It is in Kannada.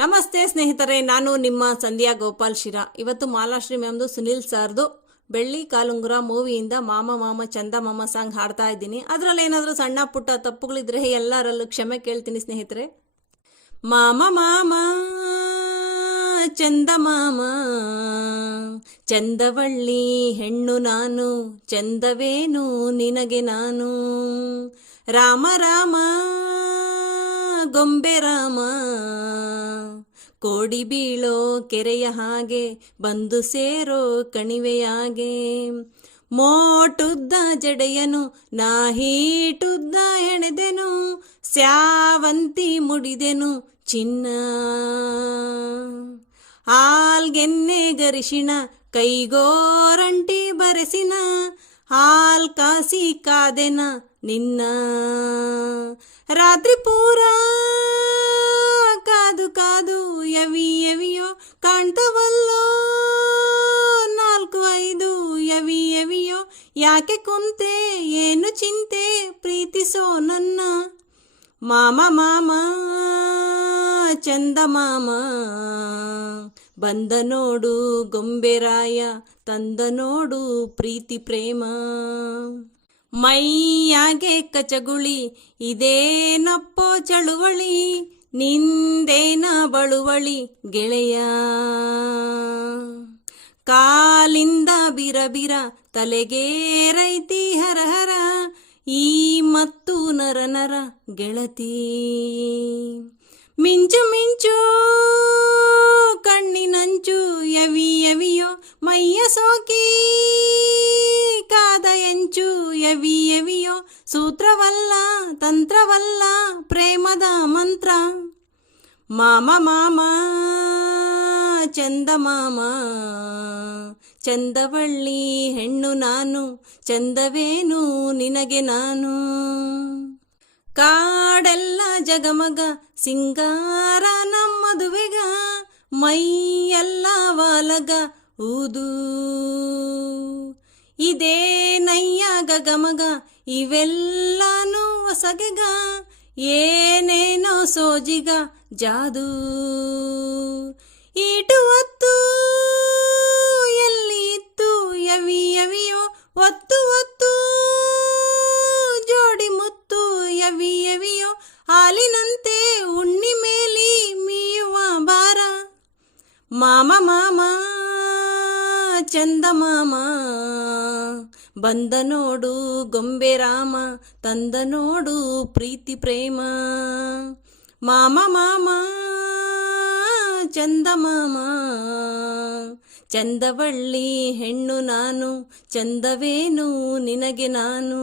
ನಮಸ್ತೆ ಸ್ನೇಹಿತರೆ, ನಾನು ನಿಮ್ಮ ಸಂಧ್ಯಾ ಗೋಪಾಲ್ ಶಿರಾ. ಇವತ್ತು ಮಾಲಾಶ್ರೀ ಮ್ಯಾಮ್ದು ಸುನಿಲ್ ಸರ್ದು ಬೆಳ್ಳಿ ಕಾಲುಂಗುರ ಮೂವಿಯಿಂದ ಮಾಮ ಮಾಮ ಚಂದ ಮಾಮ ಸಾಂಗ್ ಹಾಡ್ತಾ ಇದ್ದೀನಿ. ಅದರಲ್ಲಿ ಏನಾದರೂ ಸಣ್ಣ ಪುಟ್ಟ ತಪ್ಪುಗಳಿದ್ರೆ ಎಲ್ಲರಲ್ಲೂ ಕ್ಷಮೆ ಕೇಳ್ತೀನಿ ಸ್ನೇಹಿತರೆ. ಮಾಮ ಮಾಮ ಚಂದ ಮಾಮ, ಚಂದವಳ್ಳಿ ಹೆಣ್ಣು ನಾನು, ಚಂದವೇನು ನಿನಗೆ ನಾನು. ರಾಮ ರಾಮ ಗೊಂಬೆ ರಾಮ, ಕೋಡಿ ಬೀಳೋ ಕೆರೆಯ ಹಾಗೆ, ಬಂದು ಸೇರೋ ಕಣಿವೆಯಾಗೆ. ಮೋಟುದ್ದ ಜಡೆಯನು ನಾ ಹೀಟುದ್ದ ಹೆಣೆದೆನು, ಸ್ಯಾವಂತಿ ಮುಡಿದೆನು ಚಿನ್ನ. ಹಾಲ್ಗೆನ್ನೆ ಗರಿಶಿಣ ಕೈಗೋರಂಟಿ ಬರೆಸಿನ, ಹಾಲ್ ಕಾಸಿ ಕಾದೆನ ನಿನ್ನ. ರಾತ್ರಿ ಪೂರ ಕಾದು ಕಾದು ಯವಿ ಯವಿಯೋ ಕಾಣ್ತವಲ್ಲೋ, 4-5 ಯವಿ ಯವಿಯೋ. ಯಾಕೆ ಕುಂತೆ ಏನು ಚಿಂತೆ, ಪ್ರೀತಿಸೋ ನನ್ನ. ಮಾಮ ಮಾಮ ಚಂದ ಮಾಮ, ಬಂದ ನೋಡು ಗೊಂಬೆರಾಯ, ತಂದ ನೋಡು ಪ್ರೀತಿ ಪ್ರೇಮ. ಮೈಯಾಗೆ ಕಚಗುಳಿ ಇದೇನಪ್ಪೋ ಚಳುವಳಿ, ನಿಂದೇನ ಬಳುವಳಿ ಗೆಳೆಯ. ಕಾಲಿಂದ ಬಿರಬಿರ ತಲೆಗೆ ರೈತಿ ಹರಹರ, ಈ ಮತ್ತು ನರ ನರ ಗೆಳತಿ. ಮಿಂಚು ಮಿಂಚು ಕಣ್ಣಿನಂಚು ಯವಿ ಯವಿಯೋ, ಮೈಯ ಸೋಕಿ ಕಾದ ಎಂಚು ಯವಿ ಯವಿಯೋ. ಸೂತ್ರವಲ್ಲ ತಂತ್ರವಲ್ಲ ಪ್ರೇಮದ ಮಂತ್ರ. ಮಾಮ ಮಾಮ ಚಂದ ಮಾಮ, ಚಂದವಳ್ಳಿ ಹೆಣ್ಣು ನಾನು, ಚಂದವೇನು ನಿನಗೆ ನಾನು. ಕಾಡೆಲ್ಲ ಜಗಮಗ ಸಿಂಗಾರ ನಮ್ಮದುವೆಗ, ಮೈಯೆಲ್ಲ ವಾಲಗ ಊದು. ಇದೇ ನಯ್ಯ ಗಗಮಗ ಇವೆಲ್ಲಾನು ಹೊಸಗೆಗ, ಏನೇನೋ ಸೋಜಿಗ ಜಾದು. ಈಟು ಹೊತ್ತು ಎಲ್ಲಿ ಇತ್ತು ಯವಿ ಯವಿಯೋ, ಒತ್ತು ಒತ್ತು ಜೋಡಿ ಮುತ್ತು ಯವಿ ಯವಿಯೋ. ಹಾಲಿನಂತೆ ಉಣ್ಣಿ ಮೇಲಿ ಮೀಯುವ ಬಾರ. ಮಾಮ ಮಾಮ ಚಂದ ಮಾಮ, ಬಂದ ನೋಡು ಗೊಂಬೆ ರಾಮ, ತಂದ ನೋಡು ಪ್ರೀತಿ ಪ್ರೇಮ. ಮಾಮ ಮಾಮ ಚಂದ ಮಾಮ, ಚಂದವಳ್ಳಿ ಹೆಣ್ಣು ನಾನು, ಚಂದವೇನು ನಿನಗೆ ನಾನು.